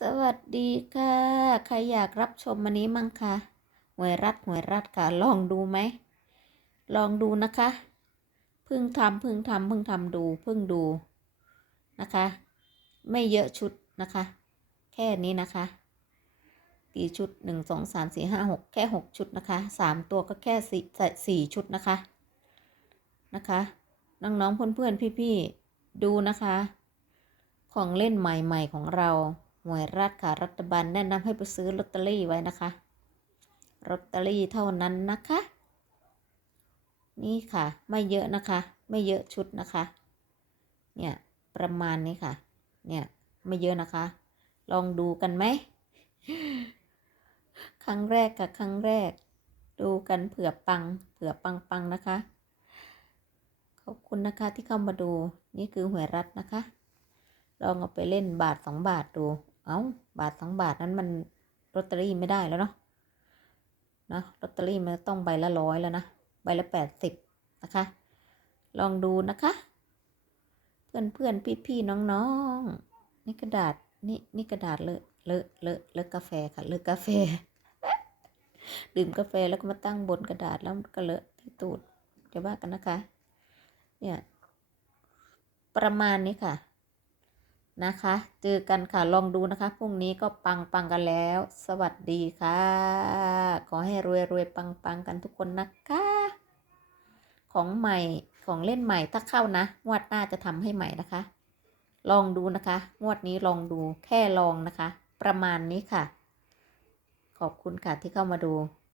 สวัสดีค่ะ ใครอยากรับชมมันนี้มั่งคะหวยรัดหวยรัดค่ะ ลองดูไหม ลองดูนะคะ เพิ่งทำเพิ่งทำเพิ่งทำดูเพิ่งดูนะคะ ไม่เยอะชุดนะคะ แค่นี้นะคะกี่ชุดหนึ่งสองสามสี่ห้าหกแค่หกชุดนะคะสามตัวก็แค่สี่สี่ชุดนะคะ นะคะ น้องๆเพื่อนๆพี่ๆดูนะคะ ของเล่นใหม่ๆของเรา หวยรัฐค่ะรัฐบาลแนะนำให้ไปซื้อลอตเตอรี่ไว้นะคะลอตเตอรี่เท่านั้นนะคะ นี่ค่ะ ไม่เยอะนะคะ ไม่เยอะชุดนะคะ เนี่ยประมาณนี้ค่ะ เนี่ยไม่เยอะนะคะ ลองดูกันไหมครั้งแรกกับครั้งแรก ดูกันเผื่อปัง เผื่อปังปังนะคะ ขอบคุณนะคะที่เข้ามาดู นี่คือหวยรัฐนะคะ ลองเอาไปเล่นบาทสองบาทดู เอา้าบาทสองบาทนั้นมันลอตเตอรี่ไม่ได้แล้วเนาะนะลอตเตอรี่มันต้องใบละร้อยแล้วนะ ใบละแปดสิบนะคะ ลองดูนะคะ เพื่อนเพื่อนพี่พี่ๆน้องนี่กระดาษนี่นี่กระดาษเลอะเลอะเลอะเลอะกาแฟค่ะเลอะกาแฟ ดื่มกาแฟแล้วก็มาตั้งบนกระดาษแล้วก็เลอะที่ตูดเดี๋ยวว่ากันนะคะ เนี่ย ประมาณนี้ค่ะ นะคะ เจอกันค่ะ ลองดูนะคะ พรุ่งนี้ก็ปังปังกันแล้ว สวัสดีค่ะ ขอให้รวยรวยปังปังกันทุกคนนะคะ ของใหม่ ของเล่นใหม่ ถ้าเข้านะ งวดหน้าจะทำให้ใหม่นะคะ ลองดูนะคะ งวดนี้ลองดู แค่ลองนะคะ ประมาณนี้ค่ะ ขอบคุณค่ะที่เข้ามาดู